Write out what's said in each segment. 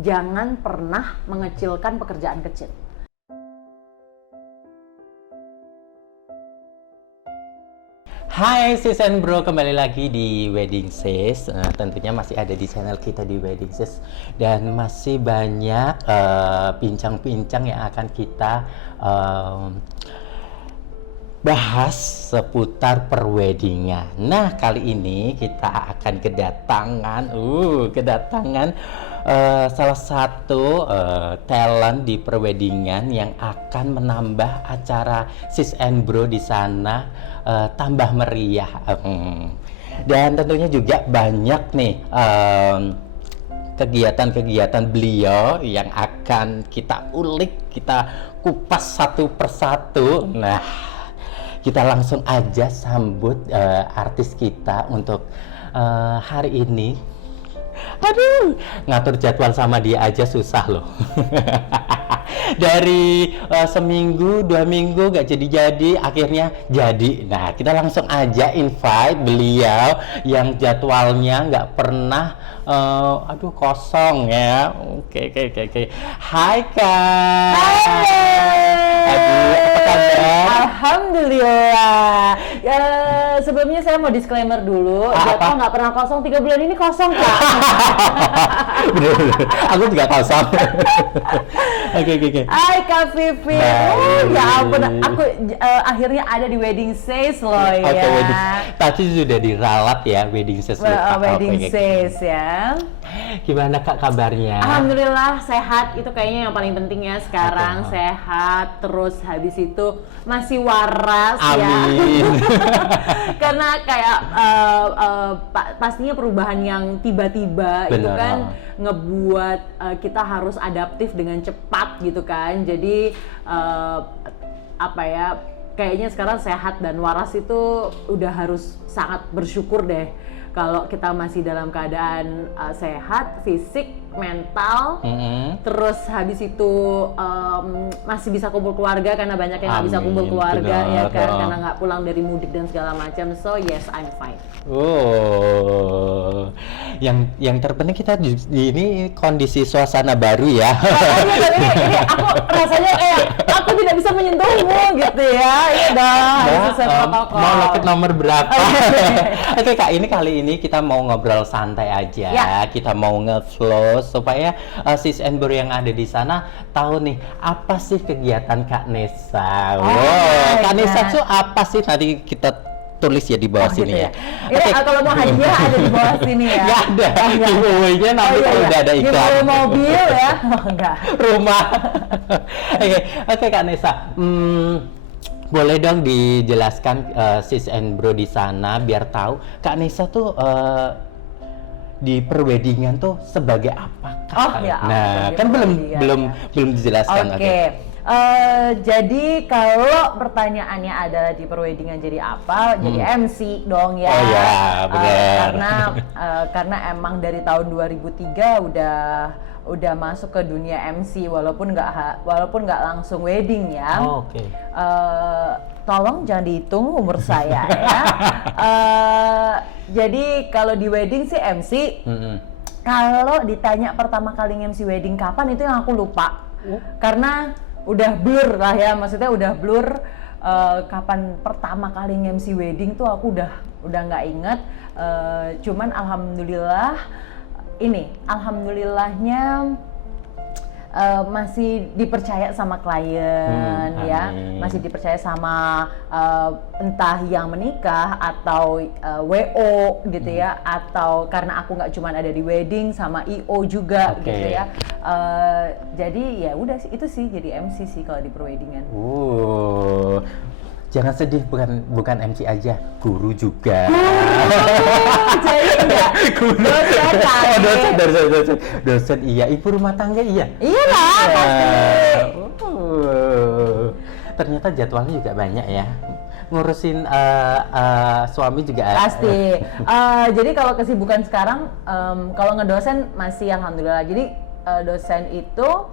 jangan pernah mengecilkan pekerjaan kecil. Hai sis and bro, kembali lagi di Wedding Sis. Tentunya masih ada di channel kita di Wedding Sis, dan masih banyak bincang-bincang yang akan kita bahas seputar perweddingan. Nah, kali ini kita akan kedatangan salah satu talent di perweddingan yang akan menambah acara sis and bro di sana tambah meriah. Dan tentunya juga banyak nih kegiatan-kegiatan beliau yang akan kita ulik, kita kupas satu persatu. Nah, kita langsung aja sambut artis kita untuk hari ini. Aduh, ngatur jadwal sama dia aja susah loh. Dari seminggu, 2 minggu gak jadi-jadi, akhirnya jadi. Nah, kita langsung aja invite beliau yang jadwalnya gak pernah kosong ya. Oke. Hai Kak. Aduh, apa kabar? Alhamdulillah. Ya, sebelumnya saya mau disclaimer dulu. Jadwal nggak pernah kosong, 3 bulan ini kosong Kak. Bener. Aku juga kosong. Oke. Hai Kak Vivi. Ya ampun, aku akhirnya ada di Wedding Sis loh ya. Tadi sudah diralat ya Wedding Sis. Wedding Sis ya. Gimana Kak kabarnya? Alhamdulillah sehat, itu kayaknya yang paling penting ya sekarang. Sehat, terus habis itu masih waras. Amin. Ya. Karena kayak pastinya perubahan yang tiba-tiba itu kan ngebuat kita harus adaptif dengan cepat gitu kan. Jadi kayaknya sekarang sehat dan waras itu udah harus sangat bersyukur deh. Kalau kita masih dalam keadaan sehat, fisik, mental, terus habis itu masih bisa kumpul keluarga, karena banyak yang nggak bisa kumpul keluarga, ya kan, karena nggak pulang dari mudik dan segala macam. So yes, I'm fine. Yang terpenting kita di ini kondisi suasana baru ya. Ini aku rasanya aku tidak bisa menyentuhmu gitu ya. Iya dah. Mau loket nomor berapa? Oke Kak, ini kali ini kita mau ngobrol santai aja. Ya. Kita mau nge-flow supaya sis and bro yang ada di sana tahu nih apa sih kegiatan Kak Nessa. Kak Nessa tuh apa sih? Nanti kita tulis ya di bawah sini gitu ya. Kalau mau hadiah ada di bawah sini ya. Nggak ada. Giveaway-nya nanti kalau udah ada iklan. Giveaway mobil ya. Enggak. Rumah. Oke Kak Nessa. Boleh dong dijelaskan sis and bro di sana biar tahu Kak Nessa tuh di perweddingan tuh sebagai apa? Kan belum dijelaskan. Oke. Jadi kalau pertanyaannya adalah di perweddingan jadi apa? Jadi MC dong ya. Oh ya, benar. Karena emang dari tahun 2003 udah masuk ke dunia MC, walaupun nggak langsung wedding ya. Oke. Tolong jangan dihitung umur saya ya. Jadi kalau di wedding sih MC. Kalau ditanya pertama kali MC wedding kapan, itu yang aku lupa. Karena udah blur lah ya, maksudnya udah blur. Kapan pertama kali MC wedding tuh aku udah nggak inget. Cuman alhamdulillahnya masih dipercaya sama klien ya, masih dipercaya sama entah yang menikah atau WO gitu ya, atau karena aku nggak cuma ada di wedding, sama IO juga gitu ya. Jadi ya udah itu sih jadi MC sih kalau di perweddingan. Jangan sedih, bukan MC aja, guru juga. Jadi Dosen iya, ibu rumah tangga iya. Iya lah, pasti. Ternyata jadwalnya juga banyak ya. Ngurusin suami juga pasti. Jadi kalau kesibukan sekarang, kalau ngedosen masih alhamdulillah. Jadi dosen itu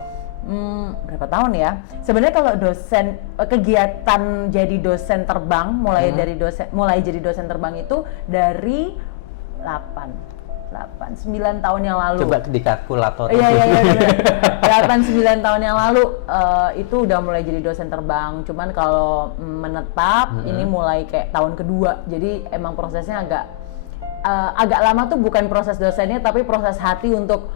berapa tahun ya? Sebenarnya kalau dosen kegiatan jadi dosen terbang mulai jadi dosen terbang itu dari 8 9 tahun yang lalu. Coba di kalkulator. Iya, 8-9 tahun yang lalu itu udah mulai jadi dosen terbang. Cuman kalau menetap ini mulai kayak tahun kedua. Jadi emang prosesnya agak lama tuh, bukan proses dosennya tapi proses hati untuk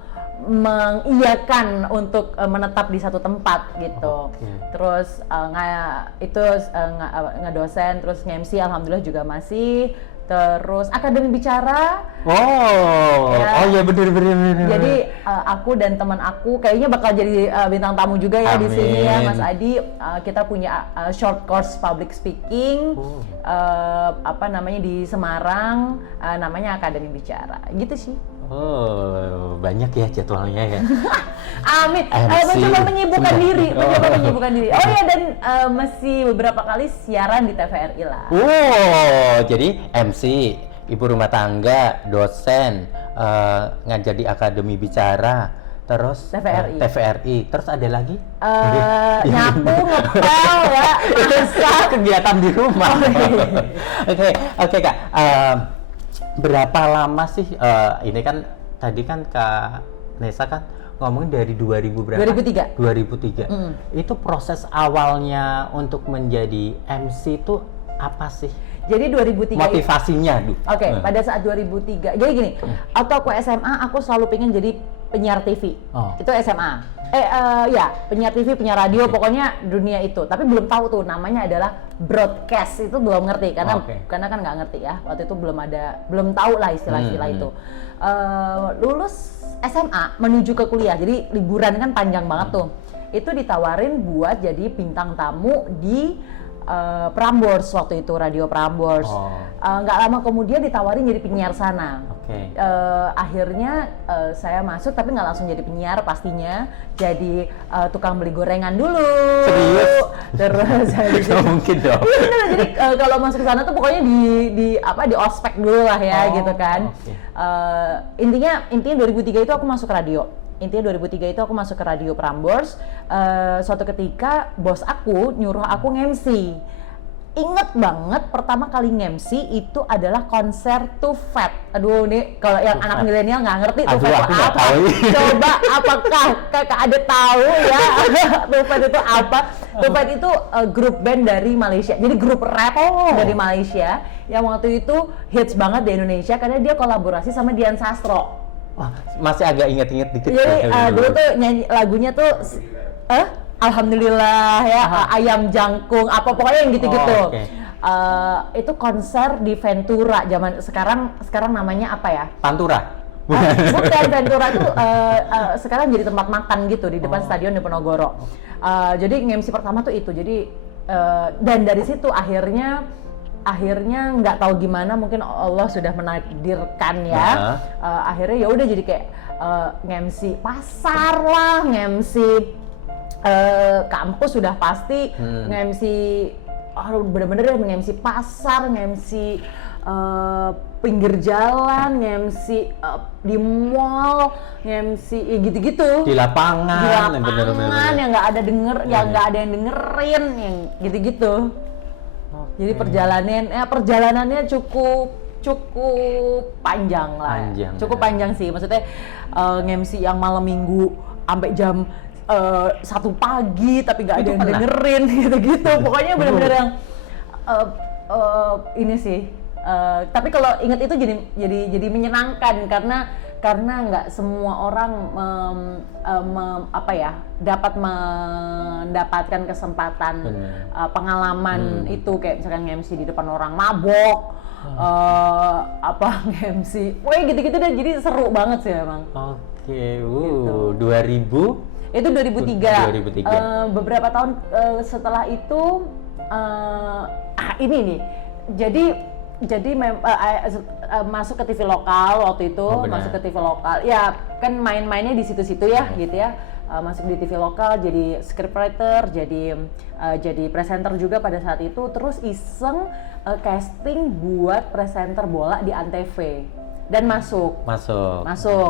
mengiyakan untuk menetap di satu tempat gitu. Terus ngedosen, terus nge-MC alhamdulillah juga masih. Terus Akademi Bicara. Oh ya bener. Jadi aku dan teman aku kayaknya bakal jadi bintang tamu juga ya. Amin. Di sini ya Mas Adi. Kita punya short course public speaking. Di Semarang, namanya Akademi Bicara. Gitu sih. Oh, banyak ya jadwalnya ya. Amin. Mencoba menyibukkan diri. Oh ya, dan masih beberapa kali siaran di TVRI lah. Jadi MC, ibu rumah tangga, dosen, ngajar di Akademi Bicara, terus TVRI. Terus ada lagi? Nyapu, ngepel ya, masak. Kegiatan di rumah. Oke Kak. Berapa lama sih, ini kan tadi kan Kak Nessa kan ngomongin dari 2003. Itu proses awalnya untuk menjadi MC itu apa sih? Jadi 2003 motivasinya pada saat 2003. Jadi gini, waktu aku SMA aku selalu pengen jadi penyiar TV. Itu SMA. Penyiar TV, penyiar radio, pokoknya dunia itu. Tapi belum tahu tuh namanya adalah broadcast, itu belum ngerti karena kan nggak ngerti ya. Waktu itu belum tahu lah istilah-istilah itu. Lulus SMA menuju ke kuliah. Jadi liburan kan panjang banget tuh. Itu ditawarin buat jadi bintang tamu di Prambors waktu itu, Radio Prambors. Nggak lama kemudian ditawarin jadi penyiar sana. Akhirnya saya masuk, tapi nggak langsung jadi penyiar pastinya. Jadi tukang beli gorengan dulu. Serius? Terus mungkin dong. Iya, jadi kalau masuk ke sana tuh pokoknya di ospek dulu lah ya, gitu kan. Intinya 2003 itu aku masuk radio. Intinya 2003 itu aku masuk ke Radio Prambors. Suatu ketika bos aku nyuruh aku nge-MC. Ingat banget pertama kali nge-MC itu adalah konser Too Fat. Aduh, nih kalau yang anak milenial nggak ngerti Too Fat itu apa. Coba apakah Kakak ada tahu ya Too Fat itu apa? Too Fat itu grup band dari Malaysia. Jadi grup rap dari Malaysia yang waktu itu hits banget di Indonesia karena dia kolaborasi sama Dian Sastro. Masih agak inget-inget dikit. Jadi dulu tuh nyanyi lagunya tuh Alhamdulillah ya, ayam jangkung, apa pokoknya yang gitu-gitu. Itu konser di Ventura zaman sekarang namanya apa ya? Pantura. Bukan, Ventura tuh sekarang jadi tempat makan gitu di depan Stadion Diponegoro. Jadi nge-MC pertama tuh itu. Jadi dan dari situ akhirnya nggak tahu gimana, mungkin Allah sudah menakdirkan ya. Akhirnya ya udah jadi kayak nge-MC pasar lah, nge-MC kampus sudah pasti, nge-MC bener-bener nge-MC pasar, nge-MC pinggir jalan, nge-MC di mall, nge-MC ya gitu-gitu. Di lapangan yang nggak ada yang nggak ada yang dengerin, yang gitu-gitu. Jadi perjalanannya cukup panjang lah. Cukup panjang sih. Maksudnya nge-MC yang malam minggu sampai jam 1 pagi tapi nggak ada yang dengerin gitu-gitu. Pokoknya benar-benar yang ini sih. Tapi kalau ingat itu jadi menyenangkan karena nggak semua orang dapat mendapatkan kesempatan pengalaman itu, kayak misalkan nge-MC di depan orang mabok, nge-MC, gitu-gitu deh, jadi seru banget sih emang. Gitu. 2000? Itu 2003. Beberapa tahun setelah itu ini nih. Jadi masuk ke TV lokal waktu itu, masuk ke TV lokal. Ya kan main-mainnya di situ-situ ya, gitu ya. Masuk di TV lokal, jadi scriptwriter, jadi presenter juga pada saat itu. Terus iseng casting buat presenter bola di Antv. Dan masuk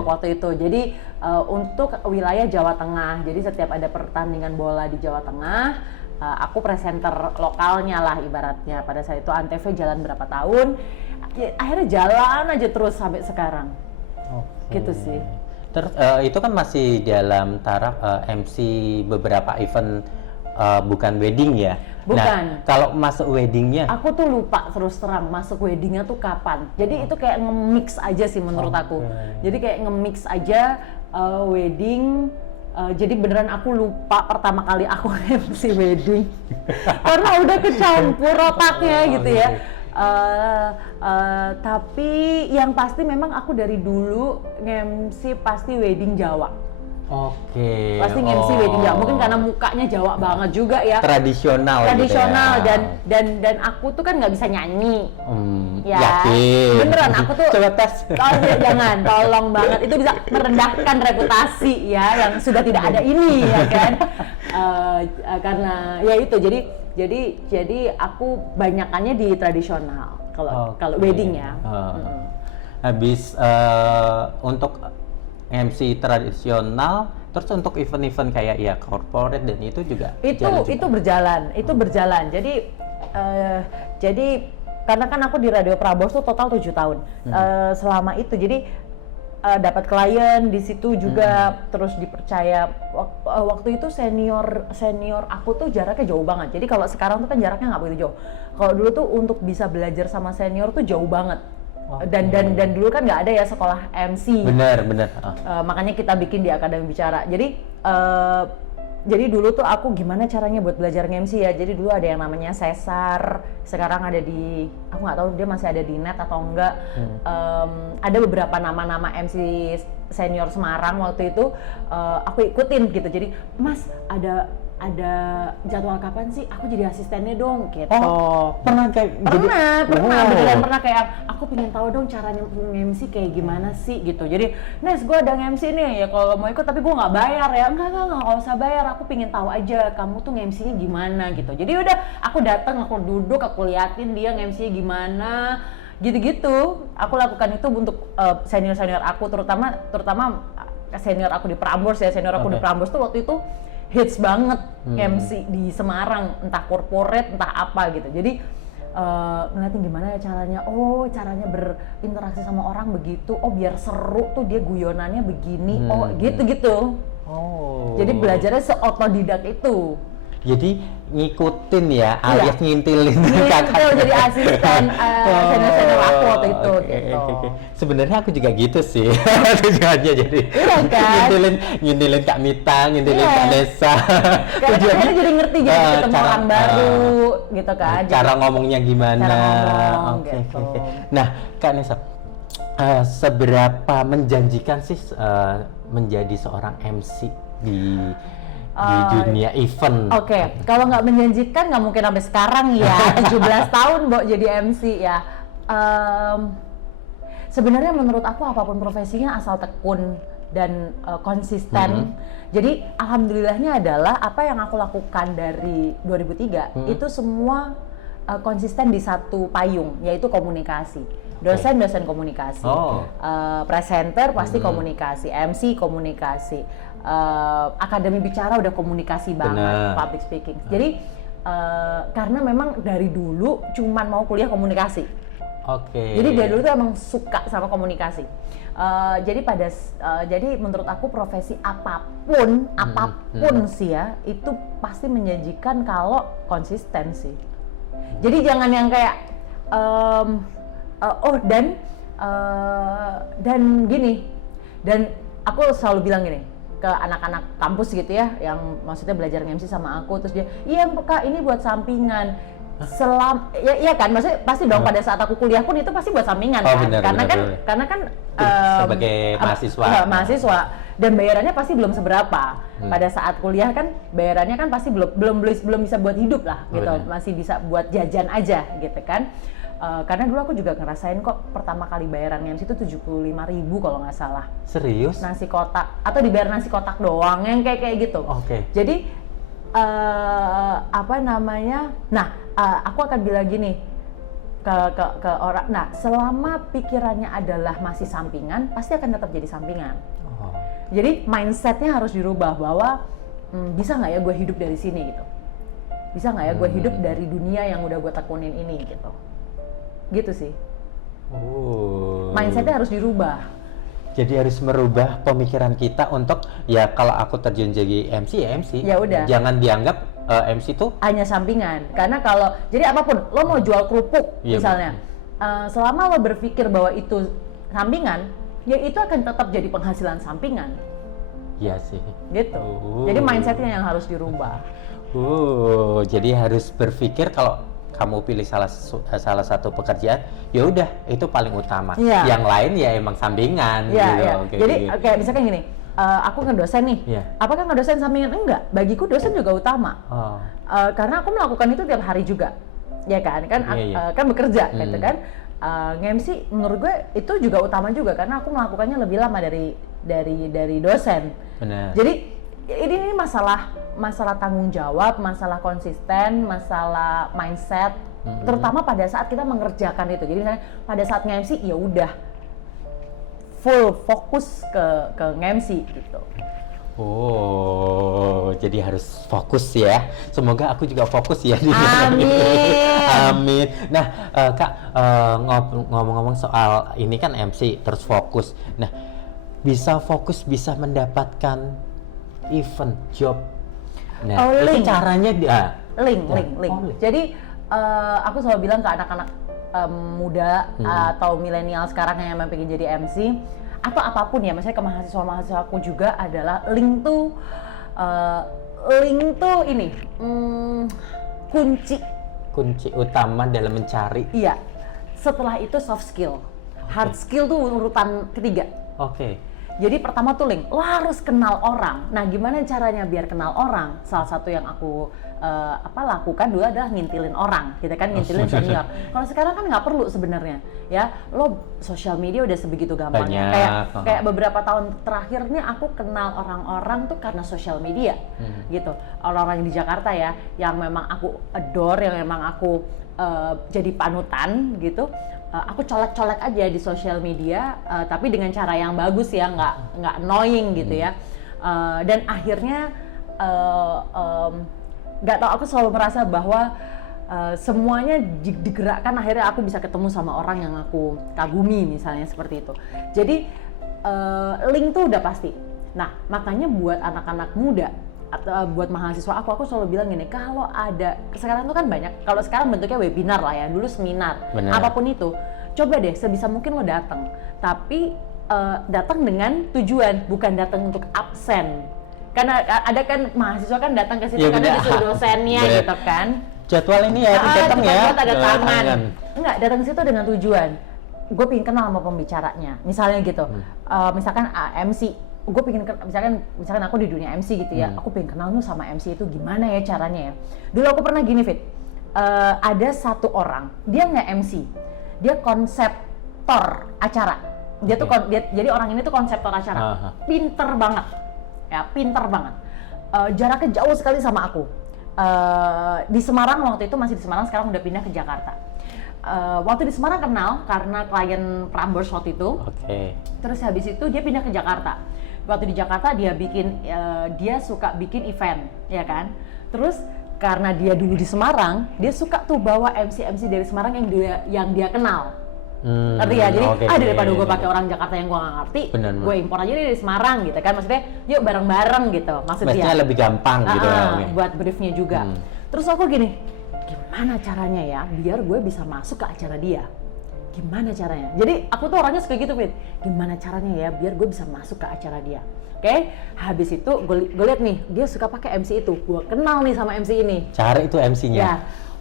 waktu itu. Jadi untuk wilayah Jawa Tengah. Jadi setiap ada pertandingan bola di Jawa Tengah, aku presenter lokalnya lah ibaratnya. Pada saat itu Antv jalan berapa tahun, akhirnya jalan aja terus sampai sekarang. Gitu sih. Terus itu kan masih dalam taraf MC beberapa event bukan wedding ya? Bukan. Nah, kalau masuk weddingnya? Aku tuh lupa terus terang masuk weddingnya tuh kapan. Jadi itu kayak nge-mix aja sih menurut aku. Jadi kayak nge-mix aja wedding. Jadi beneran aku lupa pertama kali aku MC wedding. Karena udah kecampur otaknya gitu ya. Tapi yang pasti memang aku dari dulu nge-MC pasti wedding Jawa. Oke. Pasti nge-MC wedding Jawa. Mungkin karena mukanya Jawa banget juga ya. Tradisional gitu ya. dan aku tuh kan nggak bisa nyanyi. Ya. Yakin. Beneran aku tuh. Coba tes. Jangan, tolong banget. Itu bisa merendahkan reputasi ya yang sudah tidak ada ini ya kan. Karena ya itu jadi aku banyakannya di tradisional kalau wedding ya. Habis untuk MC tradisional, terus untuk event-event kayak ya corporate dan itu juga berjalan. Jadi karena kan aku di Radio Prambors tuh total 7 tahun. Selama itu jadi dapat klien di situ juga, terus dipercaya. Waktu itu senior aku tuh jaraknya jauh banget. Jadi kalau sekarang tuh kan jaraknya nggak begitu jauh. Kalau dulu tuh untuk bisa belajar sama senior tuh jauh banget. Dan dulu kan nggak ada ya sekolah MC. Benar. Makanya kita bikin di Akademi Bicara. Jadi dulu tuh aku gimana caranya buat belajar MC ya. Jadi dulu ada yang namanya Cesar. Sekarang ada aku nggak tahu dia masih ada di net atau enggak. Ada beberapa nama-nama MC senior Semarang waktu itu aku ikutin gitu. Jadi Mas ada jadwal kapan sih? Aku jadi asistennya dong, gitu. Pernah Beneran pernah kayak aku pengen tahu dong caranya nge-MC kayak gimana sih gitu. Jadi, Nes, gue ada nge-MC nih ya, kalau mau ikut tapi gue nggak bayar ya. Enggak usah bayar. Aku pengen tahu aja kamu tuh nge-MC-nya gimana gitu. Jadi udah, aku datang, aku duduk, aku liatin dia nge-MC-nya gimana. Gitu-gitu. Aku lakukan itu untuk senior-senior aku, terutama senior aku di Prambors ya. Senior aku di Prambors tuh waktu itu hits banget MC di Semarang, entah corporate, entah apa gitu. Jadi ngeliatin gimana ya caranya, caranya berinteraksi sama orang begitu, biar seru tuh dia guyonannya begini, gitu-gitu. Jadi belajarnya seotodidak itu. Jadi ngikutin ya, alias ngintilin kakak. Jadi asisten senior aku waktu itu. Oke. Sebenarnya aku juga gitu sih tujuannya, jadi ngintilin Kak Mita, ngintilin Kak Nesa. Tujuannya jadi ngerti, jadi ketemu orang baru gitu kan. Cara ngomongnya gimana. Gitu. Nah Kak Nesa, seberapa menjanjikan sih menjadi seorang MC di dunia event? Kalau nggak menjanjikan nggak mungkin sampai sekarang ya. 17 tahun Mbok jadi MC ya. Sebenarnya menurut aku apapun profesinya asal tekun dan konsisten. Jadi alhamdulillahnya adalah apa yang aku lakukan dari 2003 itu semua konsisten di satu payung, yaitu komunikasi. Dosen komunikasi, presenter pasti komunikasi, MC komunikasi, Akademi Bicara udah komunikasi banget, public speaking. Jadi karena memang dari dulu cuman mau kuliah komunikasi. Jadi dari dulu tuh emang suka sama komunikasi. Jadi menurut aku profesi apapun sih ya, itu pasti menjanjikan kalau konsisten sih. Jadi jangan yang kayak dan aku selalu bilang gini ke anak-anak kampus gitu ya, yang maksudnya belajar MC sama aku, terus dia, iya Kak ini buat sampingan. Ya kan, maksudnya pasti dong pada saat aku kuliah pun itu pasti buat sampingan kan, karena kan sebagai mahasiswa dan bayarannya pasti belum seberapa. Pada saat kuliah kan bayarannya kan pasti belum bisa buat hidup lah gitu, masih bisa buat jajan aja gitu kan. Karena dulu aku juga ngerasain kok pertama kali bayaran MC itu 75.000 kalau nggak salah. Serius? Nasi kotak, atau dibayar nasi kotak doang yang kayak gitu. Jadi aku akan bilang gini ke orang, nah selama pikirannya adalah masih sampingan, pasti akan tetap jadi sampingan. Jadi mindsetnya harus dirubah bahwa bisa nggak ya gue hidup dari sini gitu, bisa nggak ya gue hidup dari dunia yang udah gue tekunin ini gitu sih. Mindsetnya harus dirubah. Jadi harus merubah pemikiran kita untuk ya kalau aku terjun jadi MC ya MC. Ya udah. Jangan dianggap MC itu hanya sampingan. Karena kalau jadi apapun, lo mau jual kerupuk misalnya, selama lo berpikir bahwa itu sampingan, ya itu akan tetap jadi penghasilan sampingan. Iya sih. Gitu. Jadi mindsetnya yang harus dirubah. Jadi harus berpikir kalau kamu pilih salah satu pekerjaan, ya udah itu paling utama. Yang lain ya emang sampingan. Jadi kayak misalkan gini, aku ngedosen nih. Apakah ngedosen sampingan? Enggak. Bagiku dosen juga utama. Karena aku melakukan itu tiap hari juga, ya kan? Kan bekerja, gitu kan? Nge-MC menurut gue itu juga utama juga karena aku melakukannya lebih lama dari dosen. Benar. Jadi ini masalah tanggung jawab, masalah konsisten, masalah mindset, terutama pada saat kita mengerjakan itu. Jadi misalnya pada saat nge-MC ya udah full fokus ke nge-MC gitu. Jadi harus fokus ya. Semoga aku juga fokus ya. Amin. Amin. Nah, Kak, ngomong-ngomong soal ini kan MC terus fokus. Nah, bisa fokus, bisa mendapatkan event, job. Nah, itu caranya link. Jadi aku selalu bilang ke anak-anak muda atau milenial sekarang yang memang pengen jadi MC atau apapun ya, misalnya ke mahasiswa-mahasiswaku juga adalah link tuh ini kunci utama dalam mencari. Iya. Setelah itu soft skill. Hard skill tuh urutan ketiga. Jadi pertama tuh link, lo harus kenal orang. Nah, gimana caranya biar kenal orang? Salah satu yang aku lakukan dulu adalah ngintilin orang, gitu kan, ngintilin senior. Kalau sekarang kan nggak perlu sebenarnya, ya. Lo sosial media udah sebegitu gampangnya. Kayak beberapa tahun terakhir nih aku kenal orang-orang tuh karena sosial media, gitu. Orang-orang di Jakarta ya, yang memang aku adore, yang memang aku jadi panutan, gitu. Aku colek-colek aja di sosial media, tapi dengan cara yang bagus ya, nggak annoying gitu ya. Dan akhirnya nggak tahu, aku selalu merasa bahwa semuanya digerakkan, akhirnya aku bisa ketemu sama orang yang aku kagumi misalnya seperti itu. Jadi link tuh udah pasti. Nah, makanya buat anak-anak muda atau buat mahasiswa aku selalu bilang gini, kalau ada, sekarang tuh kan banyak, kalau sekarang bentuknya webinar lah ya, dulu seminar. Bener. Apapun itu, coba deh sebisa mungkin lo datang, tapi datang dengan tujuan, bukan datang untuk absen. Karena ada kan mahasiswa kan datang ke situ karena disuruh dosennya gitu kan. Jadwal ini ya, datang ya. Ada tangan. Enggak, datang ke situ dengan tujuan. Gue pengen kenal sama pembicaranya, misalnya gitu. Misalkan MC, gue pengen misalkan aku di dunia MC gitu ya, aku pengen kenal nih sama MC itu gimana ya caranya ya. Dulu aku pernah gini, Fit, ada satu orang, dia nggak MC, dia konseptor acara. Dia tuh jadi orang ini tuh konseptor acara, pinter banget, ya pinter banget. Jaraknya jauh sekali sama aku. Di Semarang waktu itu, masih di Semarang, sekarang udah pindah ke Jakarta. Waktu di Semarang kenal karena klien Prambors waktu itu. Terus habis itu dia pindah ke Jakarta. Waktu di Jakarta dia suka bikin event, ya kan. Terus karena dia dulu di Semarang, dia suka tuh bawa MC dari Semarang yang dia kenal. Ngerti ya? Jadi daripada gue pakai orang Jakarta yang gue nggak ngerti, gue impor aja dari Semarang gitu kan. Maksudnya yuk bareng-bareng gitu. Maksudnya lebih gampang gitu ya. Buat briefnya juga. Terus aku gini, gimana caranya ya biar gue bisa masuk ke acara dia? Gimana caranya? Jadi aku tuh orangnya suka gitu, Fit. Gimana caranya ya biar gue bisa masuk ke acara dia? Habis itu gue lihat nih, dia suka pakai MC itu. Gue kenal nih sama MC ini. Cari itu MC-nya. Ya,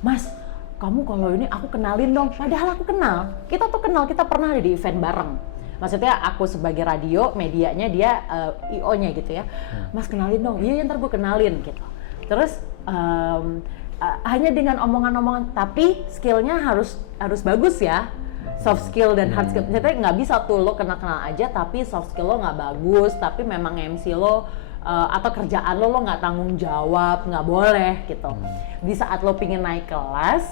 Mas, kamu kalau ini aku kenalin dong. Padahal aku kenal. Kita tuh kenal, kita pernah ada di event bareng. Maksudnya aku sebagai radio, medianya dia IO-nya gitu ya. Mas kenalin dong. Iya, ntar gue kenalin gitu. Terus hanya dengan omongan-omongan, tapi skillnya harus bagus ya. Soft skill dan hard skill. Maksudnya nggak bisa tuh lo kenal-kenal aja, tapi soft skill lo nggak bagus, tapi memang MC lo atau kerjaan lo nggak tanggung jawab, nggak boleh gitu. Di saat lo pingin naik kelas,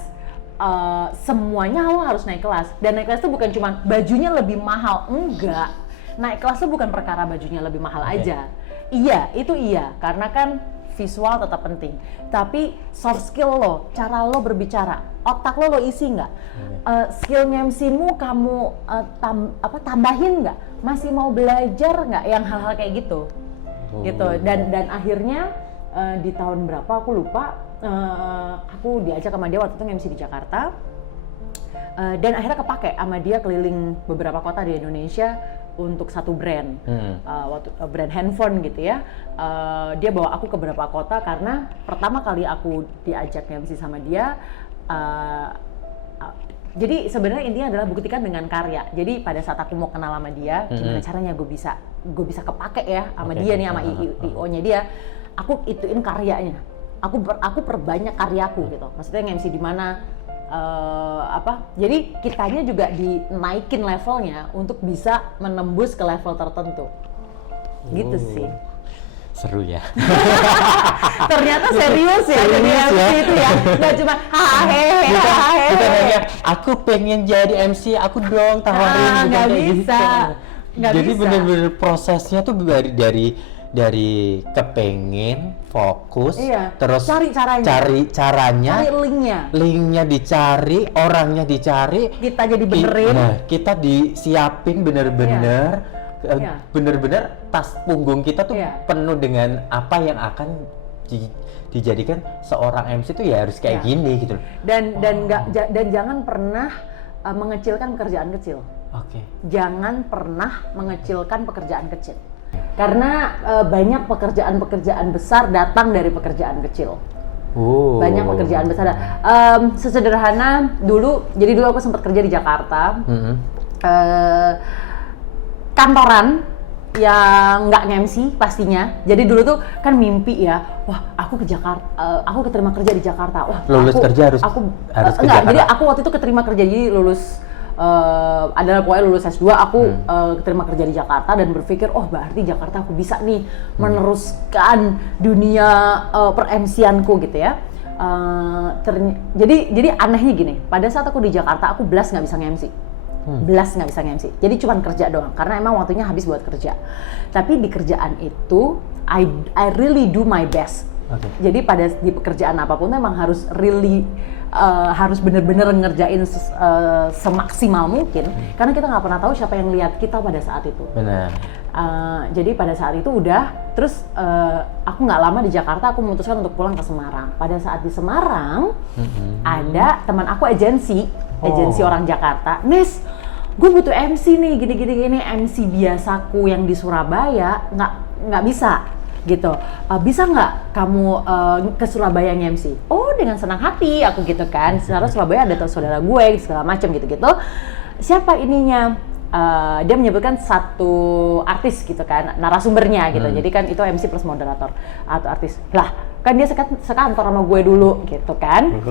semuanya lo harus naik kelas. Dan naik kelas itu bukan cuma bajunya lebih mahal, enggak. Naik kelas itu bukan perkara bajunya lebih mahal aja. Iya, itu iya, karena kan visual tetap penting, tapi soft skill lo, cara lo berbicara, otak lo isi nggak, skill MC-mu kamu tambahin nggak, masih mau belajar nggak, yang hal-hal kayak gitu, gitu. Dan akhirnya di tahun berapa aku lupa, aku diajak sama dia waktu itu MC di Jakarta, dan akhirnya kepake sama dia keliling beberapa kota di Indonesia untuk satu brand, brand handphone gitu ya. Dia bawa aku ke beberapa kota karena pertama kali aku diajak MC sama dia. Jadi sebenarnya intinya adalah buktikan dengan karya. Jadi pada saat aku mau kenal sama dia, gimana caranya gue bisa kepake ya sama dia nih, sama IO-nya dia. Aku ituin karyanya. Aku perbanyak karyaku gitu. Maksudnya MC di mana. Jadi kitanya juga dinaikin levelnya untuk bisa menembus ke level tertentu, gitu sih. Seru ya. Ternyata serius ya jadi MC itu ya, nggak cuma hahaha. Bukan hanya aku pengen jadi MC, aku dong tawarin, nggak bisa. Jadi bener-bener prosesnya tuh dari kepengen fokus, terus cari caranya, linknya dicari, orangnya dicari, kita jadi benerin, kita disiapin bener-bener, bener-bener tas punggung kita tuh penuh dengan apa yang akan dijadikan seorang MC tuh ya harus kayak gini gitu. Dan jangan pernah mengecilkan pekerjaan kecil. Jangan pernah mengecilkan pekerjaan kecil. Karena banyak pekerjaan-pekerjaan besar datang dari pekerjaan kecil. Banyak pekerjaan besar. Sesederhana jadi dulu aku sempat kerja di Jakarta, kantoran yang nggak nge-MC pastinya. Jadi dulu tuh kan mimpi ya, wah aku ke Jakarta, aku keterima kerja di Jakarta. Wah, lulus kerja harus ke Jakarta. Jadi aku waktu itu keterima kerja, jadi lulus adalah pokoknya lulus S2 aku keterima kerja di Jakarta dan berpikir berarti Jakarta aku bisa nih meneruskan dunia per-MC-anku gitu ya. Jadi anehnya gini, pada saat aku di Jakarta aku belas nggak bisa nge-MC. Jadi cuman kerja doang karena emang waktunya habis buat kerja. Tapi di kerjaan itu I really do my best. Jadi di pekerjaan apapun emang harus bener-bener ngerjain semaksimal mungkin, karena kita nggak pernah tahu siapa yang lihat kita pada saat itu. Benar. Jadi pada saat itu terus aku nggak lama di Jakarta, aku memutuskan untuk pulang ke Semarang. Pada saat di Semarang ada teman aku agensi orang Jakarta, Nes, gue butuh MC nih, gini, MC biasaku yang di Surabaya nggak bisa. Gitu, bisa nggak kamu ke Surabaya nge-MC? Oh, dengan senang hati aku gitu kan. Sekarang Surabaya ada saudara gue segala macam gitu. Siapa ininya? Dia menyebutkan satu artis gitu kan, narasumbernya gitu. Jadi kan itu MC plus moderator atau artis. Lah, kan dia sekantor sama gue dulu gitu kan.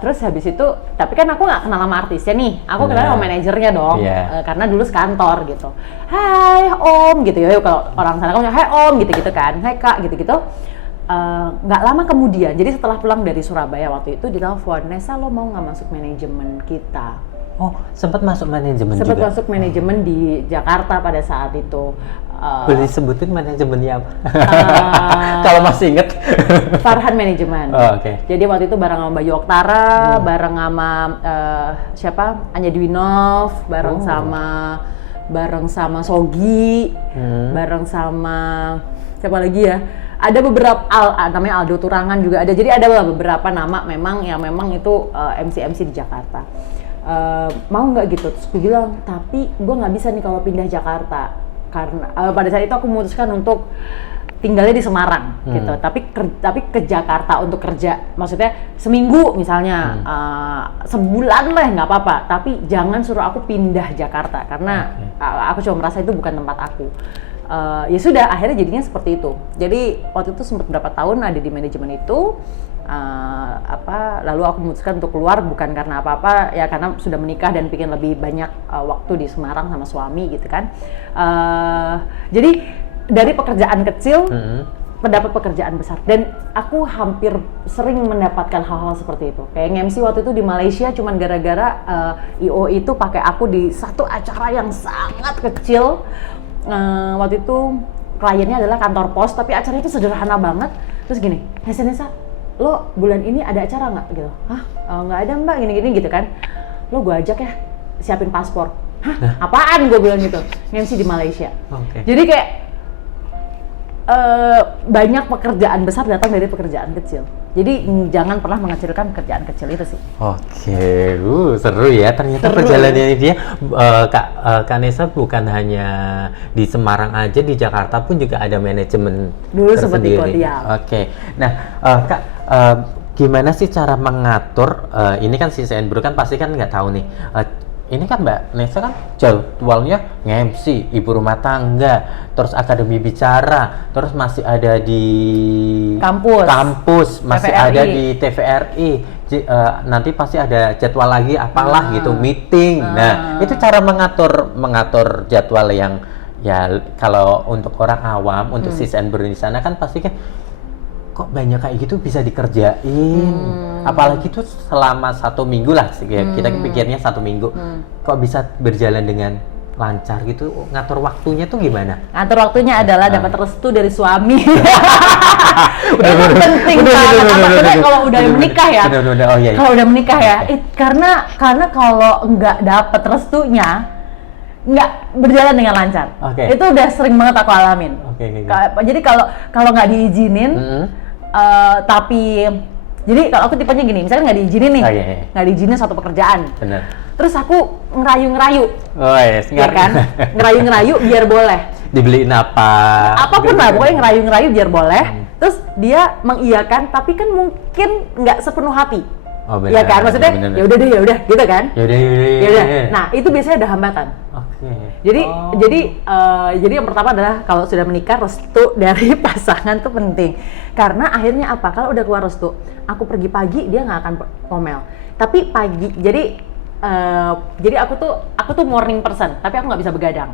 Terus habis itu, tapi kan aku nggak kenal sama artisnya nih. Aku kenal sama manajernya dong, karena dulu sekantor gitu. Hai Om gitu ya, kalau orang sana kan hai Om gitu kan, hai Kak gitu. Nggak lama kemudian, jadi setelah pulang dari Surabaya waktu itu ditelepon, Nessa lo mau nggak masuk manajemen kita? Oh, sempat masuk manajemen juga? Sempat masuk manajemen di Jakarta pada saat itu. Boleh sebutin manajemennya apa? Kalau masih inget. Farhan Manajemen. Jadi waktu itu bareng sama Bayu Oktara, bareng sama siapa? Anya Dwinov, bareng sama Sogi, bareng sama siapa lagi ya? Ada beberapa namanya Aldo Turangan juga ada. Jadi ada beberapa nama memang itu MC di Jakarta. Mau nggak gitu? Terus gue bilang, tapi gue nggak bisa nih kalau pindah Jakarta karena pada saat itu aku memutuskan untuk tinggalnya di Semarang gitu. Tapi ke Jakarta untuk kerja, maksudnya seminggu misalnya, sebulan lah nggak apa-apa. Tapi jangan suruh aku pindah Jakarta karena aku cuma merasa itu bukan tempat aku. Ya sudah, akhirnya jadinya seperti itu. Jadi waktu itu sempat berapa tahun ada di manajemen itu. Lalu aku memutuskan untuk keluar bukan karena apa-apa ya, karena sudah menikah dan pengen lebih banyak waktu di Semarang sama suami gitu kan. Jadi dari pekerjaan kecil mendapat pekerjaan besar, dan aku hampir sering mendapatkan hal-hal seperti itu. Kayak MC waktu itu di Malaysia cuman gara-gara IO itu pakai aku di satu acara yang sangat kecil. Waktu itu kliennya adalah kantor pos, tapi acara itu sederhana banget. Terus gini, Nesa, lo bulan ini ada acara nggak gitu? Hah, nggak ada mbak, gini-gini gitu kan. Lo gue ajak ya, siapin paspor. Hah, apaan gue bilang gitu? MC di Malaysia. Jadi kayak banyak pekerjaan besar datang dari pekerjaan kecil. Jadi jangan pernah mengecilkan pekerjaan kecil itu sih. Oke, seru ya. Ternyata perjalanannya dia, Kak Nesa bukan hanya di Semarang aja, di Jakarta pun juga ada manajemen dulu tersendiri. Seperti ya. Oke, nah Kak, gimana sih cara mengatur? Ini kan si Bro kan pasti kan nggak tahu nih. Ini kan Mbak Nesa kan jadwalnya nge-MC, ibu rumah tangga, terus akademi bicara, terus masih ada di kampus, masih TVRI. ada di TVRI, nanti pasti ada jadwal lagi apalah gitu, meeting. Nah, itu cara mengatur jadwal yang ya kalau untuk orang awam, untuk sis and bro di sana kan pasti kan kok banyak kayak gitu bisa dikerjain, apalagi tuh selama 1 minggu lah, kita pikirnya 1 minggu, kok bisa berjalan dengan lancar gitu, ngatur waktunya tuh gimana? Ngatur waktunya adalah dapat restu dari suami. Itu penting banget, maksudnya kalau udah menikah ya, kalau udah menikah ya, karena kalau nggak dapat restunya, nggak berjalan dengan lancar. Itu udah sering banget aku alamin. Jadi kalau nggak diizinin, tapi jadi kalau aku tipenya gini, misalnya nggak diizinin nih, nggak diizinin satu pekerjaan, terus aku ngerayu-ngerayu, ya kan, ngerayu-ngerayu biar boleh. Dibeliin apapun lah, pokoknya ngerayu-ngerayu biar boleh. Terus dia mengiyakan, tapi kan mungkin nggak sepenuh hati. Ya kan, maksudnya ya udah deh, ya udah gitu kan. Ya udah. Nah, itu biasanya ada hambatan. Jadi yang pertama adalah kalau sudah menikah, restu dari pasangan tuh penting. Karena akhirnya apa? Kalau udah keluar restu, aku pergi pagi dia nggak akan ngomel. Tapi pagi, jadi aku tuh morning person, tapi aku nggak bisa begadang.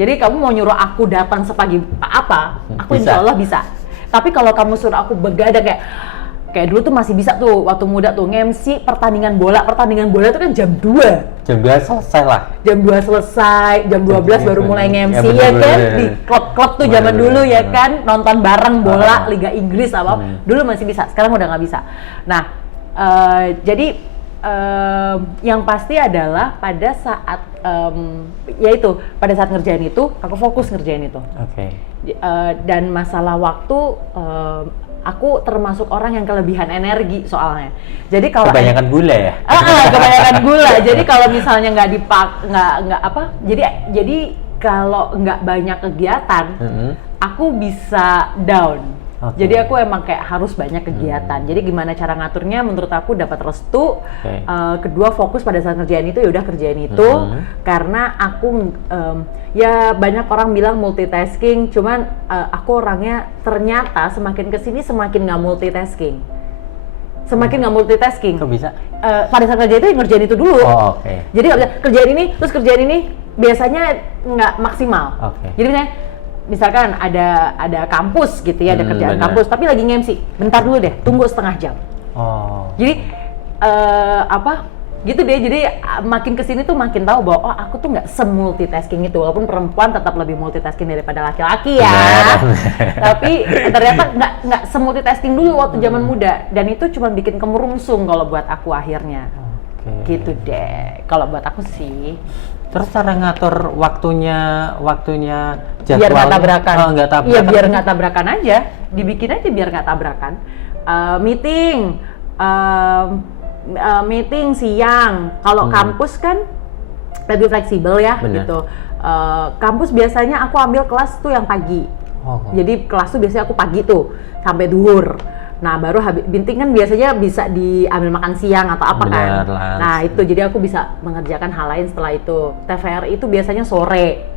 Jadi kamu mau nyuruh aku datang sepagi apa? Aku insya Allah bisa. Tapi kalau kamu suruh aku begadang kayak dulu tuh masih bisa tuh waktu muda tuh nge-MC pertandingan bola itu kan jam 2 selesai lah. Jam 2 selesai, jam 12 baru mulai nge-MC ya kan, di klub-klub tuh zaman dulu ya kan, nonton bareng bola Liga Inggris apa, dulu masih bisa, sekarang udah nggak bisa. Nah, jadi yang pasti adalah pada saat pada saat ngerjain itu, aku fokus ngerjain itu. Dan masalah waktu, aku termasuk orang yang kelebihan energi soalnya. Jadi kalau kebanyakan gula ya? Kebanyakan gula. Jadi kalau misalnya jadi kalau nggak banyak kegiatan, aku bisa down. Jadi aku emang kayak harus banyak kegiatan. Jadi gimana cara ngaturnya? Menurut aku dapat restu. Kedua, fokus pada saat kerjaan itu, ya udah kerjain itu. Karena aku ya banyak orang bilang multitasking, cuman aku orangnya ternyata semakin kesini semakin nggak multitasking. Semakin nggak multitasking. Kok bisa? Pada saat kerja itu ngerjain itu dulu. Jadi nggak bisa kerjain ini terus kerjain ini, biasanya nggak maksimal. Jadi misalkan ada kampus gitu ya, ada kerjaan kampus, tapi lagi nge-MC, bentar dulu deh, tunggu setengah jam. Jadi gitu deh, jadi makin kesini tuh makin tahu bahwa aku tuh nggak semultitasking itu, walaupun perempuan tetap lebih multitasking daripada laki-laki ya. Tapi ternyata nggak semultitasking dulu waktu zaman muda, dan itu cuma bikin kemerungsung kalau buat aku akhirnya. Gitu deh, kalau buat aku sih. Terus cara ngatur waktunya jadwalnya biar nggak tabrakan. Iya, biar nggak tabrakan aja, dibikin aja biar nggak tabrakan. Meeting siang. Kalau kampus kan lebih fleksibel ya. Gitu. Kampus biasanya aku ambil kelas tuh yang pagi. Jadi kelas tuh biasanya aku pagi tuh sampai duhur. Nah, baru binting kan biasanya bisa diambil makan siang atau apa kan. Nah, itu jadi aku bisa mengerjakan hal lain setelah itu. TVRI itu biasanya sore.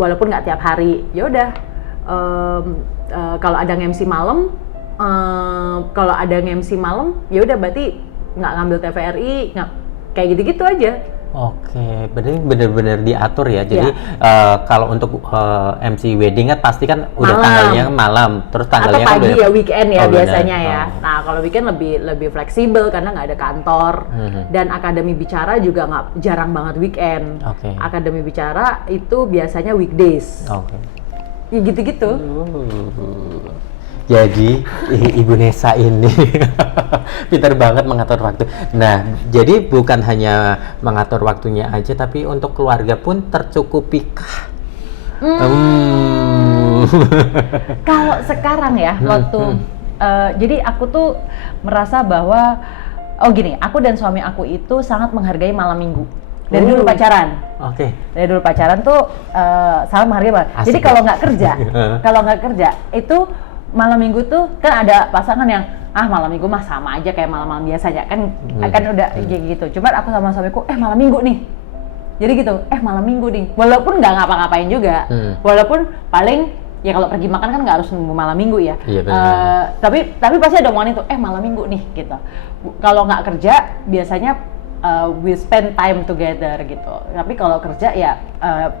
Walaupun nggak tiap hari. Ya udah. Kalau ada nge-MC malam, ya udah berarti nggak ngambil TVRI, kayak gitu-gitu aja. Berarti benar-benar diatur ya. Jadi kalau untuk MC wedding kan pasti kan udah tanggalnya malam, terus tanggalnya atau pagi kan ya, weekend ya biasanya ya. Nah, kalau weekend lebih fleksibel karena nggak ada kantor. Dan akademi bicara juga jarang banget weekend. Akademi bicara itu biasanya weekdays. Ya gitu-gitu. Jadi Ibu Nessa ini pintar banget mengatur waktu. Nah, jadi bukan hanya mengatur waktunya aja, tapi untuk keluarga pun tercukupikah? Kalau sekarang ya, jadi aku tuh merasa bahwa gini, aku dan suami aku itu sangat menghargai malam minggu. Dari dulu pacaran. Oke. Dari dulu pacaran tuh sangat menghargai malam. Jadi kalau nggak kerja, itu malam minggu tuh kan ada pasangan yang malam minggu mah sama aja kayak malam-malam biasanya kan udah gitu. Cuman aku sama suamiku malam minggu nih. Jadi gitu, malam minggu nih. Walaupun nggak ngapa-ngapain juga. Walaupun paling ya kalau pergi makan kan nggak harus nunggu malam minggu ya. Iya, tapi pasti ada omongan itu, malam minggu nih gitu. Kalau nggak kerja biasanya we spend time together gitu. Tapi kalau kerja ya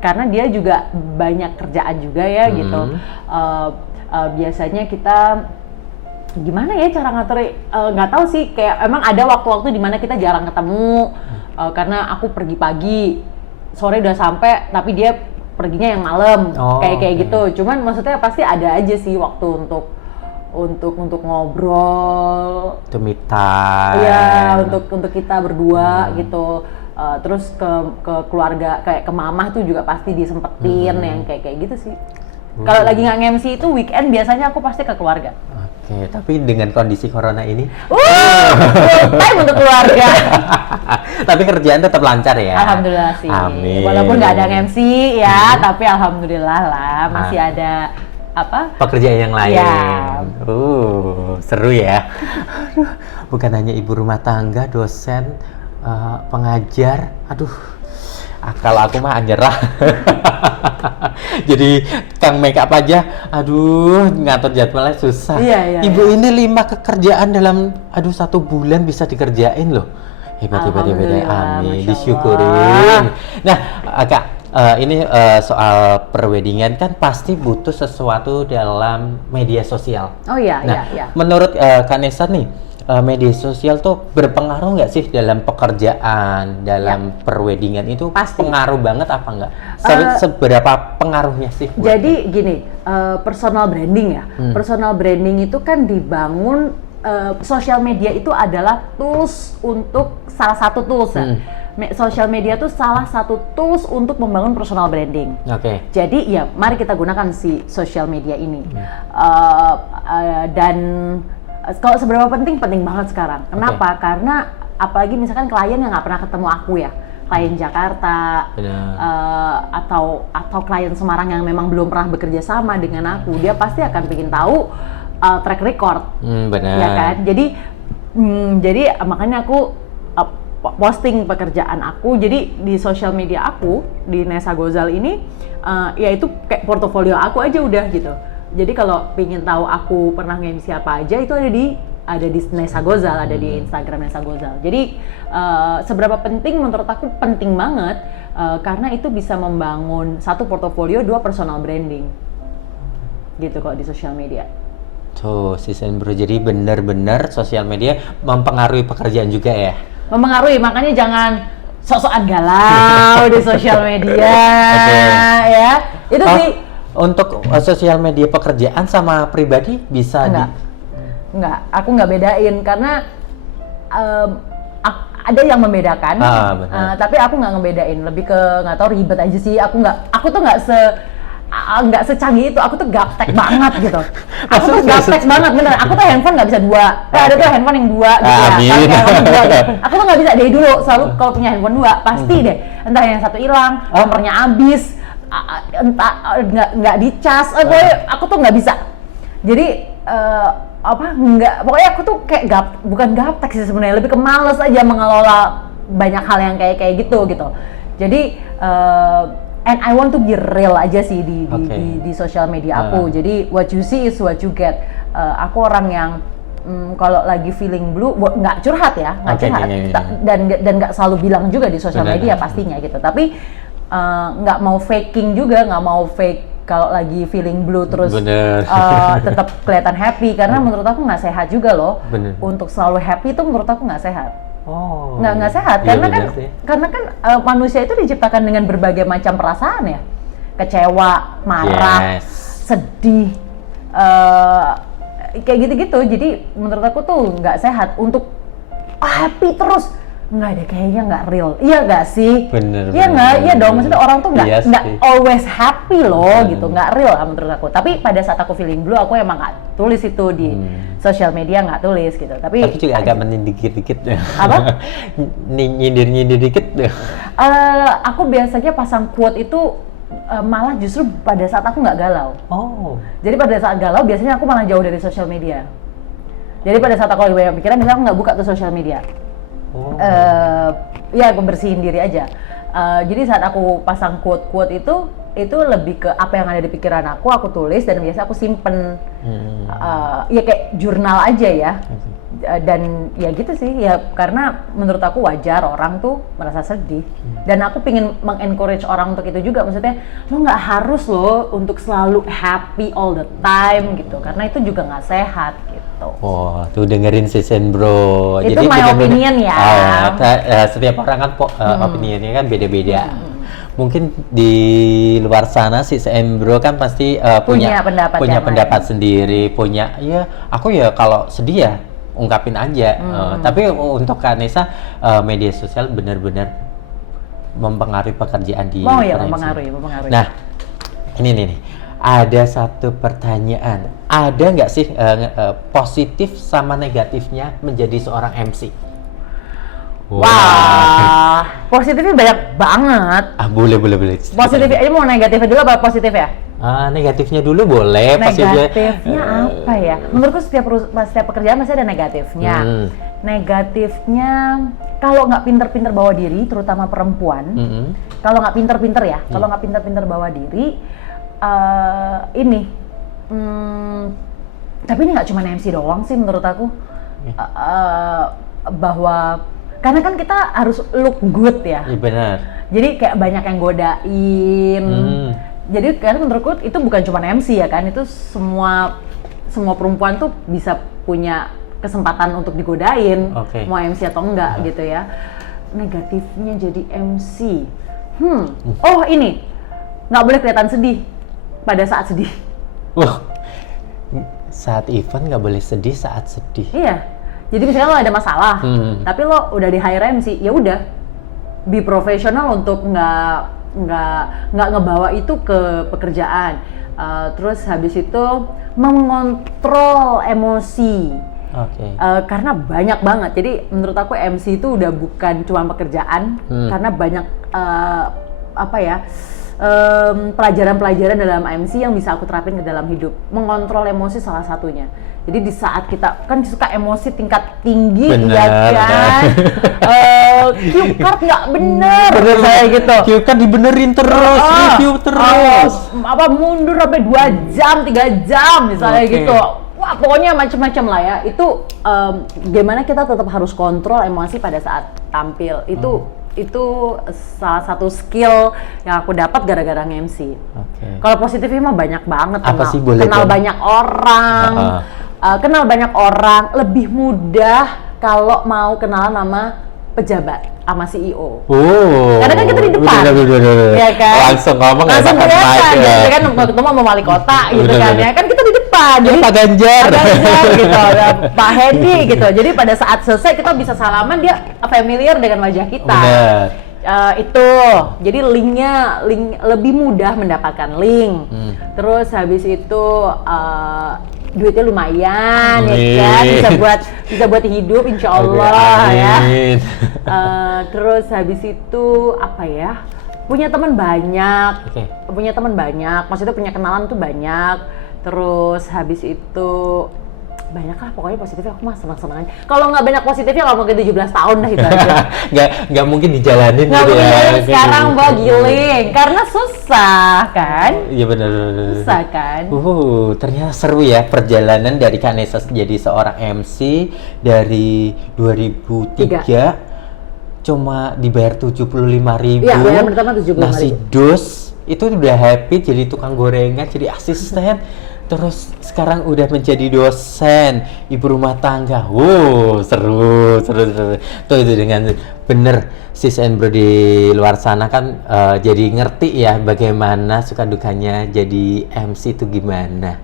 karena dia juga banyak kerjaan juga ya gitu. Biasanya kita gimana ya cara ngatur, nggak tahu sih, kayak emang ada waktu-waktu di mana kita jarang ketemu karena aku pergi pagi, sore udah sampai, tapi dia perginya yang malam, kayak gitu. Cuman maksudnya pasti ada aja sih waktu untuk ngobrol, to me time. Iya, untuk kita berdua gitu. Terus ke keluarga, kayak ke mama tuh juga pasti disempetin yang kayak gitu sih. Kalau lagi nggak nge-MC itu weekend biasanya aku pasti ke keluarga. Oke, tapi dengan kondisi corona ini, full time untuk keluarga. Tapi kerjaan tetap lancar ya? Alhamdulillah sih. Amin. Walaupun nggak ada MC ya, tapi alhamdulillah lah masih ada pekerjaan yang lain. Ya. Seru ya. Bukan hanya ibu rumah tangga, dosen, pengajar. Kalau aku mah nyerah. Jadi Kang makeup aja, ngatur jadwalnya susah. Iya. Ibu ini 5 pekerjaan dalam 1 bulan bisa dikerjain loh. Hebat. Amin, disyukurin. Nah, Kak, ini soal perwedingan kan pasti butuh sesuatu dalam media sosial. Iya. Menurut Kak Nessa nih, media sosial tuh berpengaruh nggak sih dalam pekerjaan, dalam perwedingan itu? Pasti. Pengaruh banget apa enggak? Seberapa pengaruhnya sih? Jadi gini, personal branding ya. Personal branding itu kan dibangun, sosial media itu adalah salah satu tools ya. Social media itu salah satu tools untuk membangun personal branding. Oke. Jadi ya mari kita gunakan si social media ini. Dan kalau seberapa penting banget sekarang. Kenapa? Karena apalagi misalkan klien yang nggak pernah ketemu aku ya, klien Jakarta, atau klien Semarang yang memang belum pernah bekerja sama dengan aku, dia pasti akan pengen tahu track record. Benar. Ya kan? Jadi makanya aku posting pekerjaan aku. Jadi di sosial media aku di Nessa Gozal ini, ya itu kayak portofolio aku aja udah gitu. Jadi kalau pengen tahu aku pernah nge-MC apa aja, itu ada di Nessa Gozal, ada di Instagram Nessa Gozal. Jadi seberapa penting, menurut aku penting banget, karena itu bisa membangun 1 portofolio, 2 personal branding gitu kok di sosial media. Tuh, Season Bro, jadi benar-benar sosial media mempengaruhi pekerjaan juga ya? Mempengaruhi, makanya jangan sok-sokan galau di sosial media. Ya. Itu sih. Untuk sosial media pekerjaan sama pribadi bisa? Enggak, aku nggak bedain karena ada yang membedakan, tapi aku nggak ngebedain, lebih ke nggak tahu ribet aja sih. Aku tuh nggak secanggih itu, aku tuh gaptek banget gitu. Aku tuh gaptek banget bener. Aku tuh handphone nggak bisa 2. Ada tuh handphone yang 2 gitu ya. Aku tuh nggak bisa dari dulu, selalu kalau punya handphone 2 pasti deh. Entah yang satu hilang, nomornya habis, entah nggak dicas. Aku tuh nggak bisa. Jadi pokoknya aku tuh kayak bukan gaptek sih sebenarnya, lebih ke males aja mengelola banyak hal yang kayak gitu. Jadi and I want to be real aja sih di sosial media aku. Jadi what you see is what you get. Aku orang yang kalau lagi feeling blue, nggak curhat ya, dan nggak selalu bilang juga di sosial media pastinya gitu. Tapi nggak mau faking juga, nggak mau fake kalau lagi feeling blue terus tetap kelihatan happy, karena menurut aku nggak sehat juga loh. Untuk selalu happy itu menurut aku nggak sehat. Nggak sehat, karena kan manusia itu diciptakan dengan berbagai macam perasaan ya, kecewa, marah, sedih, kayak gitu-gitu. Jadi menurut aku tuh nggak sehat untuk happy terus. Nggak deh, kayaknya nggak real. Iya nggak sih? Bener. Iya nggak? Iya dong. Maksudnya orang tuh Iya nggak sih. always happy loh gitu. Nggak real lah menurut aku. Tapi pada saat aku feeling blue, aku emang nggak tulis itu di sosial media, nggak tulis gitu. Tapi juga agak menyindir dikit deh. Apa? Nyindir dikit deh. Aku biasanya pasang quote itu malah justru pada saat aku nggak galau. Oh. Jadi pada saat galau biasanya aku malah jauh dari sosial media. Jadi pada saat aku lagi banyak pikiran, misalnya aku nggak buka tuh sosial media. Oh. Ya aku bersihin diri aja. Jadi saat aku pasang quote-quote itu lebih ke apa yang ada di pikiran aku tulis dan biasa aku simpen. Ya kayak jurnal aja ya. Dan ya gitu sih, ya karena menurut aku wajar orang tuh merasa sedih. Dan aku pingin mengencourage orang untuk itu juga, maksudnya lo nggak harus lo untuk selalu happy all the time gitu, karena itu juga nggak sehat gitu. Oh, tuh dengerin Season Bro. Itu my opinion ya. Setiap orang kan opinionnya kan beda-beda. Mungkin di luar sana Season Bro kan pasti punya pendapat sendiri, punya ya aku ya kalau sedih ya ungkapin aja. Tapi untuk Kak Nessa, media sosial benar-benar mempengaruhi pekerjaan di mempengaruhi. Nah, ini nih. Ada satu pertanyaan. Ada nggak sih positif sama negatifnya menjadi seorang MC? Wah, positifnya banyak banget. Boleh. Positifnya aja, mau negatifnya dulu apa positif ya? Negatifnya dulu boleh. Negatifnya apa ya? Menurutku setiap pekerjaan masih ada negatifnya. Negatifnya kalau nggak pinter-pinter bawa diri, terutama perempuan. Kalau nggak pinter-pinter ya, kalau nggak pinter-pinter bawa diri, tapi ini nggak cuma MC doang sih menurut aku. Bahwa karena kan kita harus look good ya. Iya benar. Jadi kayak banyak yang godain. Jadi karena menurutku itu bukan cuma MC ya kan, itu semua perempuan tuh bisa punya kesempatan untuk digodain, mau MC atau enggak gitu ya. Negatifnya jadi MC. Oh ini, nggak boleh kelihatan sedih pada saat sedih. Saat event nggak boleh sedih saat sedih. Iya. Jadi misalnya lo ada masalah, tapi lo udah di hire MC, ya udah, be profesional untuk nggak ngebawa itu ke pekerjaan. Terus habis itu mengontrol emosi. Karena banyak banget. Jadi menurut aku MC itu udah bukan cuma pekerjaan, karena banyak pelajaran-pelajaran dalam MC yang bisa aku terapin ke dalam hidup. Mengontrol emosi salah satunya. Jadi di saat kita kan suka emosi tingkat tinggi, ya kan? Cue card nggak bener kayak gitu. Cue card dibenerin terus, review terus. Mundur sampai 2 jam, 3 jam misalnya gitu. Wah pokoknya macam-macam lah ya. Itu gimana kita tetap harus kontrol emosi pada saat tampil. Itu salah satu skill yang aku dapat gara-gara nge-MC. Kalau positifnya mah banyak banget. Kenal banyak orang. Kenal banyak orang, lebih mudah kalau mau kenalan sama pejabat, sama CEO. Karena kan kita di depan, ya kan? Langsung ngomong langsung kelihatan, ya kan? Ketemu sama wali kota gitu kan ya, kan kita di depan. Jadi Pak Ganjar gitu, Pak Hedi gitu. Jadi pada saat selesai kita bisa salaman, dia familiar dengan wajah kita. Itu, jadi link lebih mudah mendapatkan link. Terus habis itu duitnya lumayan, ya kan, bisa buat hidup, insya Allah ya. Terus habis itu apa ya? Punya teman banyak, maksudnya punya kenalan tuh banyak. Terus habis itu banyak lah, pokoknya positifnya aku mah senang-senang aja. Kalau nggak banyak positifnya nggak mungkin 17 tahun dah itu aja. nggak mungkin dijalanin nggak gitu ya. Sekarang Mbak giling, karena susah kan? Iya benar. Susah kan? Ternyata seru ya perjalanan dari Kak Nessa jadi seorang MC dari 2003 cuma dibayar 75.000. Iya, bayar pertama 75.000. Nasi dus itu udah happy jadi tukang gorengan, jadi asisten. Terus sekarang udah menjadi dosen ibu rumah tangga. Seru. Tuh itu dengan bener sis and bro di luar sana kan jadi ngerti ya bagaimana suka dukanya jadi MC itu gimana.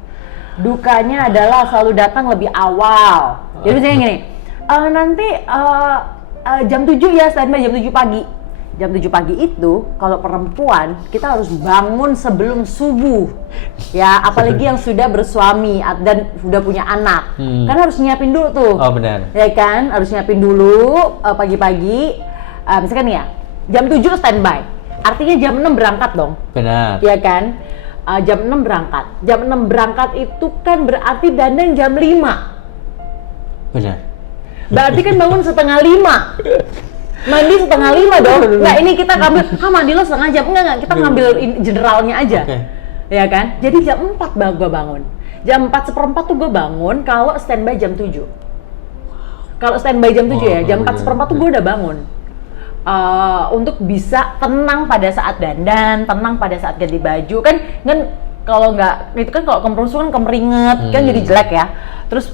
Dukanya adalah selalu datang lebih awal. Jadi misalnya gini, nanti jam 7 ya, standby jam 7 pagi. Jam 7 pagi itu, kalau perempuan, kita harus bangun sebelum subuh. Ya, apalagi yang sudah bersuami dan sudah punya anak. Kan harus nyiapin dulu tuh. Oh, benar. Ya kan, harus nyiapin dulu pagi-pagi. Misalkan ya, jam 7 standby. Artinya jam 6 berangkat dong. Benar. Ya kan? Jam 6 berangkat. Jam 6 berangkat itu kan berarti dandan jam 5. Benar. Berarti kan bangun setengah 5. Mandi setengah 5 dong. Nah ini kita ngambil, mandi lo setengah jam. Enggak, kita ngambil generalnya aja. Okay. Ya kan? Jadi jam 4 gue bangun. Jam 4:15 tuh gue bangun kalau standby jam 7. Kalau standby jam 7 ya, jam 4:15 tuh gue udah bangun. Untuk bisa tenang pada saat dandan, tenang pada saat ganti baju. Kan kalau nggak, itu kan kalau kemperusu kan kemeringet, kan jadi jelek ya. Terus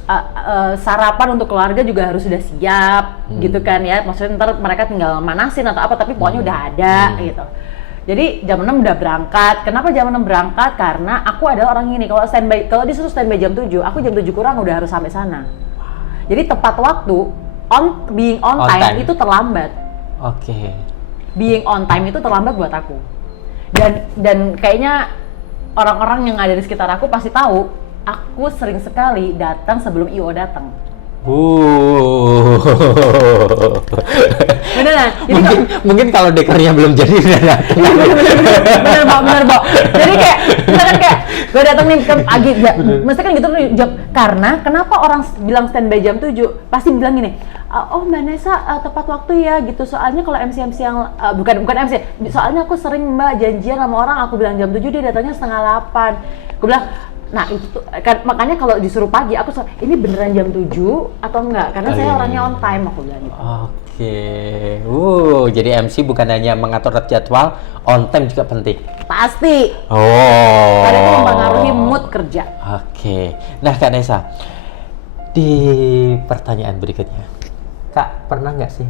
sarapan untuk keluarga juga harus sudah siap, gitu kan ya. Maksudnya ntar mereka tinggal manasin atau apa, tapi pokoknya udah ada, gitu. Jadi jam 6 udah berangkat. Kenapa jam 6 berangkat? Karena aku adalah orang ini, kalau disuruh standby jam 7, aku jam 7 kurang udah harus sampai sana. Jadi tepat waktu, being on time itu terlambat. Oke. Being on time itu terlambat buat aku. Dan kayaknya orang-orang yang ada di sekitar aku pasti tahu, aku sering sekali datang sebelum IO datang. Beneran. Mungkin kalau dekornya belum jadi udah datang. Bener, Bo. Jadi kayak, misalkan kayak gue datang nih ke pagi, mesti kan gitu nih, karena kenapa orang bilang standby jam 7, pasti bilang gini, oh Mbak Nessa tepat waktu ya gitu, soalnya kalau MC yang, bukan MC, soalnya aku sering Mbak janjian sama orang, aku bilang jam 7, dia datangnya setengah 8. Gue bilang, nah itu tuh, kan, makanya kalau disuruh pagi, aku ini beneran jam 7 atau enggak? Karena saya orangnya on time, aku bilang gitu. Oke, jadi MC bukan hanya mengatur jadwal, on time juga penting. Pasti. Oh. Karena itu mempengaruhi mood kerja. Oke, nah Kak Nessa, di pertanyaan berikutnya, Kak pernah nggak sih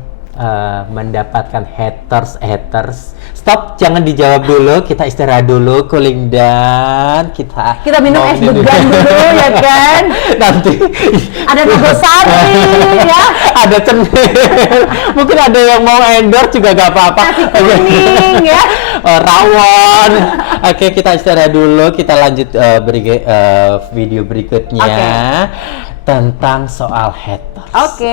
mendapatkan haters? Stop, jangan dijawab dulu, kita istirahat dulu, cooling down, kita minum es degan dulu ya kan. Nanti ada Nogosari ya, ada cenil, mungkin ada yang mau endorse juga gak apa-apa. Nasi kuning ya, rawon. Oke, kita istirahat dulu, kita lanjut video berikutnya tentang soal haters. Oke.